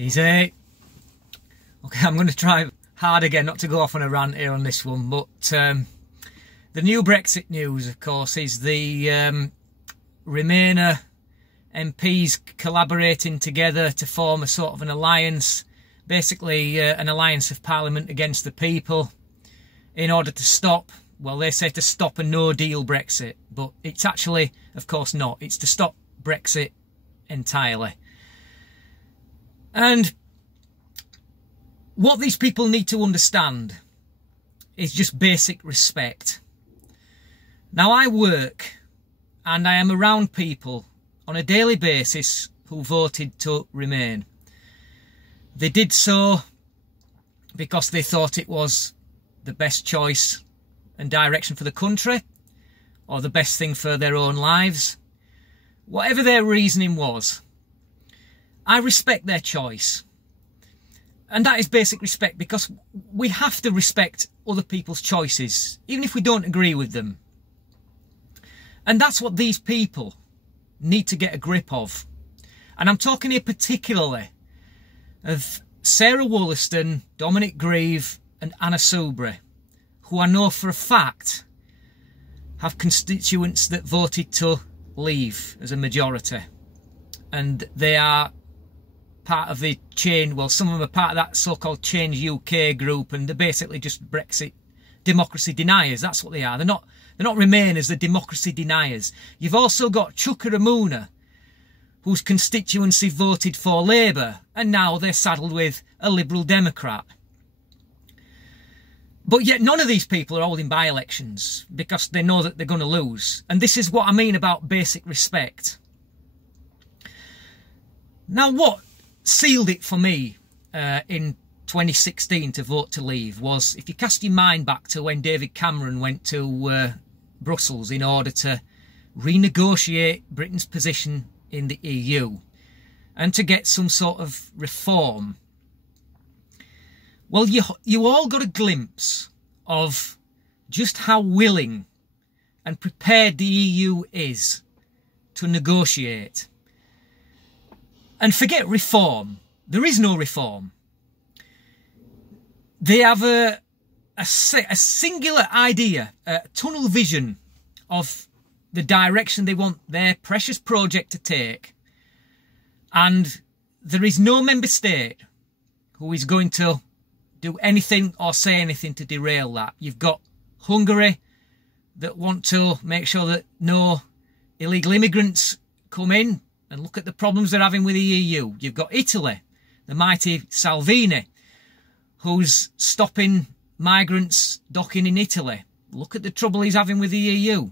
Easy. Okay, I'm going to try hard again not to go off on a rant here on this one, but the new Brexit news, of course, is the Remoaner MPs collaborating together to form a sort of an alliance, basically an alliance of Parliament against the people, in order to stop, well, they say to stop a no-deal Brexit, but it's actually, of course, not. It's to stop Brexit entirely. And what these people need to understand is just basic respect. Now, I work and I am around people on a daily basis who voted to remain. They did so because they thought it was the best choice and direction for the country, or the best thing for their own lives. Whatever their reasoning was, I respect their choice. And that is basic respect, because we have to respect other people's choices, even if we don't agree with them. And that's what these people need to get a grip of. And I'm talking here particularly of Sarah Wollaston, Dominic Grieve and Anna Soubry, who I know for a fact have constituents that voted to leave as a majority. And they are part of the change, well, some of them are part of that so-called Change UK group, and they're basically just Brexit democracy deniers. That's what they are. They're not Remainers, they're democracy deniers. You've also got Chuka Umunna, whose constituency voted for Labour, and now they're saddled with a Liberal Democrat. But yet none of these people are holding by-elections because they know that they're going to lose. And this is what I mean about basic respect. Now, what sealed it for me in 2016 to vote to leave was, if you cast your mind back to when David Cameron went to Brussels in order to renegotiate Britain's position in the EU and to get some sort of reform. Well, you all got a glimpse of just how willing and prepared the EU is to negotiate. And forget reform. There is no reform. They have a singular idea, a tunnel vision of the direction they want their precious project to take. And there is no member state who is going to do anything or say anything to derail that. You've got Hungary that want to make sure that no illegal immigrants come in and look at the problems they're having with the EU. You've got Italy, the mighty Salvini, who's stopping migrants docking in Italy. Look at the trouble he's having with the EU.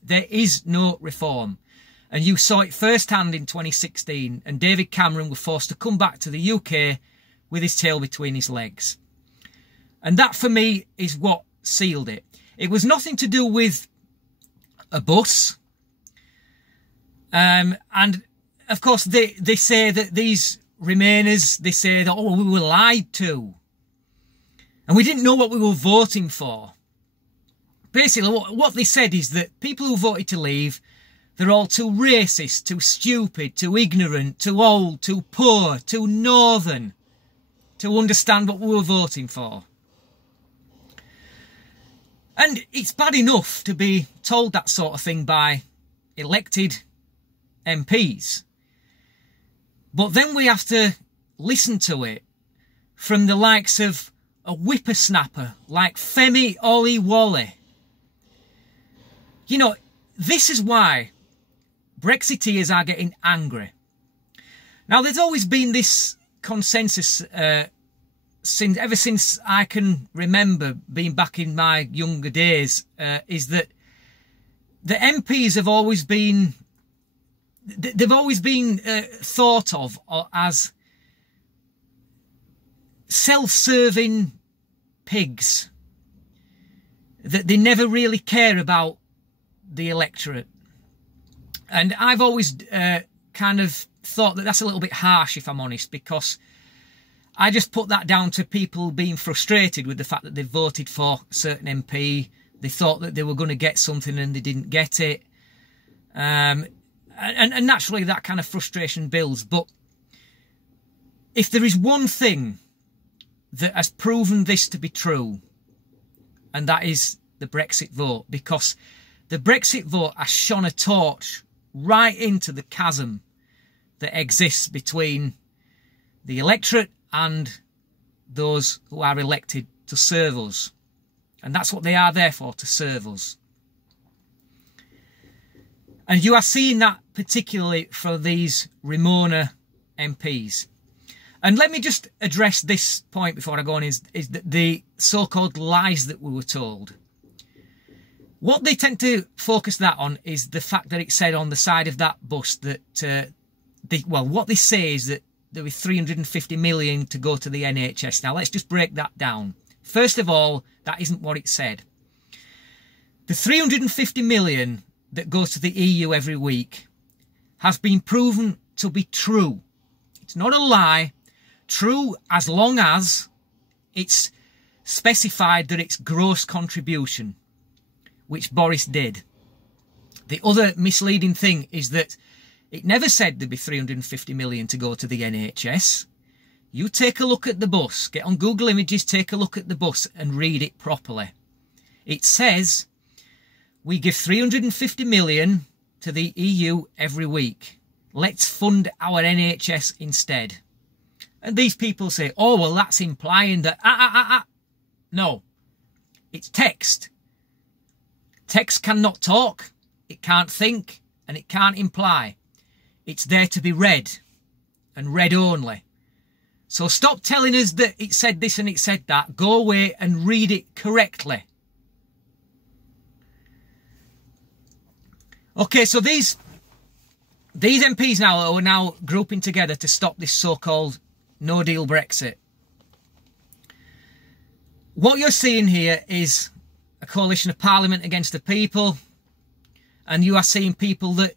There is no reform. And you saw it firsthand in 2016, and David Cameron was forced to come back to the UK with his tail between his legs. And that, for me, is what sealed it. It was nothing to do with a bus. And, of course, they say that these Remainers, they say that, oh, we were lied to. And we didn't know what we were voting for. Basically, what they said is that people who voted to leave, they're all too racist, too stupid, too ignorant, too old, too poor, too northern to understand what we were voting for. And it's bad enough to be told that sort of thing by elected MPs. But then we have to listen to it from the likes of a whippersnapper like Femi Olawale. You know, this is why Brexiteers are getting angry. Now, there's always been this consensus ever since I can remember being back in my younger days, is that the MPs have always been, they've always been thought of as self-serving pigs, that they never really care about the electorate. And I've always kind of thought that that's a little bit harsh, if I'm honest, because I just put that down to people being frustrated with the fact that they voted for a certain MP. They thought that they were going to get something and they didn't get it. And naturally that kind of frustration builds. But if there is one thing that has proven this to be true, and that is the Brexit vote, because the Brexit vote has shone a torch right into the chasm that exists between the electorate and those who are elected to serve us. And that's what they are there for, to serve us. And you are seeing that particularly for these Remoaner MPs. And let me just address this point before I go on, is that the so-called lies that we were told. What they tend to focus that on is the fact that it said on the side of that bus that, what they say is that there was 350 million to go to the NHS. Now, let's just break that down. First of all, that isn't what it said. The 350 million that goes to the EU every week has been proven to be true. It's not a lie. True as long as it's specified that it's gross contribution, which Boris did. The other misleading thing is that it never said there'd be 350 million to go to the NHS. You take a look at the bus, get on Google Images, take a look at the bus and read it properly. It says we give 350 million to the EU every week. Let's fund our NHS instead. And these people say, oh, well, that's implying that, No, it's text. Text cannot talk, it can't think, and it can't imply. It's there to be read, and read only. So stop telling us that it said this and it said that. Go away and read it correctly. Okay, so these MPs now are now grouping together to stop this so-called no-deal Brexit. What you're seeing here is a coalition of Parliament against the people, and you are seeing people that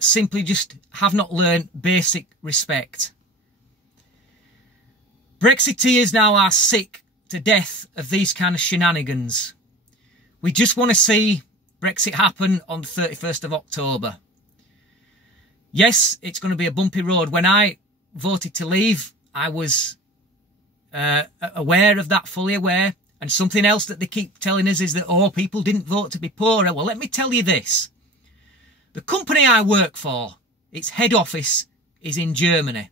simply just have not learned basic respect. Brexiteers now are sick to death of these kind of shenanigans. We just want to see Brexit happen on the 31st of October. Yes, it's going to be a bumpy road. When I voted to leave, I was aware of that, fully aware. And something else that they keep telling us is that, oh, people didn't vote to be poorer. Well, let me tell you this. The company I work for, its head office is in Germany.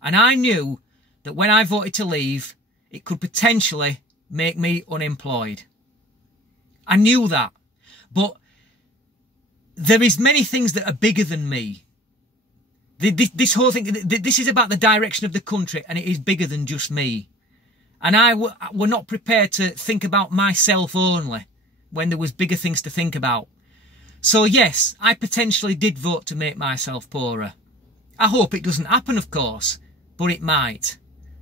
And I knew that when I voted to leave, it could potentially make me unemployed. I knew that. But there is many things that are bigger than me. This whole thing, this is about the direction of the country, and it is bigger than just me. And I were not prepared to think about myself only when there was bigger things to think about. So yes, I potentially did vote to make myself poorer. I hope it doesn't happen, of course, but it might.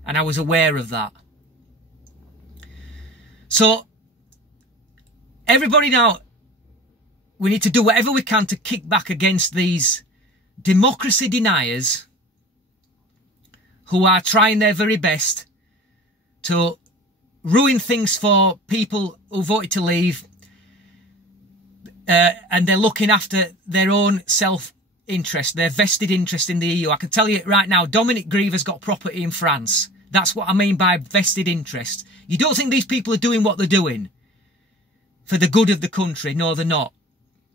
And I was aware of that. So everybody now, we need to do whatever we can to kick back against these democracy deniers who are trying their very best to ruin things for people who voted to leave, and they're looking after their own self-interest, their vested interest in the EU. I can tell you right now, Dominic Grieve has got property in France. That's what I mean by vested interest. You don't think these people are doing what they're doing for the good of the country? No, they're not.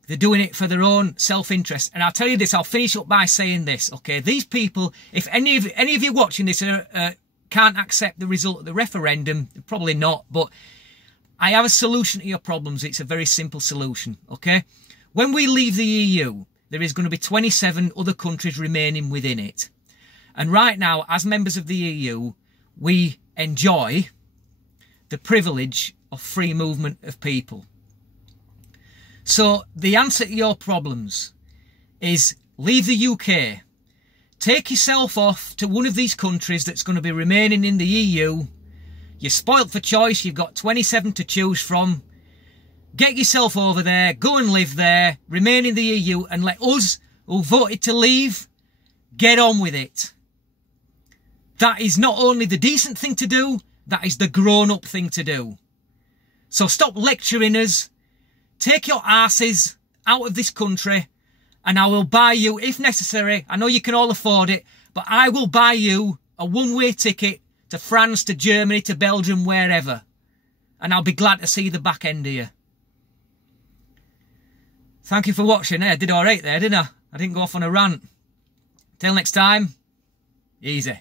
They're doing it for their own self-interest. And I'll tell you this, I'll finish up by saying this, okay? These people, if any of you watching this can't accept the result of the referendum, probably not, but I have a solution to your problems. It's a very simple solution, okay? When we leave the EU, there is going to be 27 other countries remaining within it. And right now, as members of the EU, we enjoy the privilege of free movement of people. So the answer to your problems is leave the UK. Take yourself off to one of these countries that's going to be remaining in the EU. You're spoilt for choice. You've got 27 to choose from. Get yourself over there. Go and live there. Remain in the EU. And let us, who voted to leave, get on with it. That is not only the decent thing to do, that is the grown-up thing to do. So stop lecturing us. Take your asses out of this country, and I will buy you, if necessary, I know you can all afford it, but I will buy you a one-way ticket to France, to Germany, to Belgium, wherever. And I'll be glad to see the back end of you. Thank you for watching. I did alright there, didn't I? I didn't go off on a rant. Till next time, easy.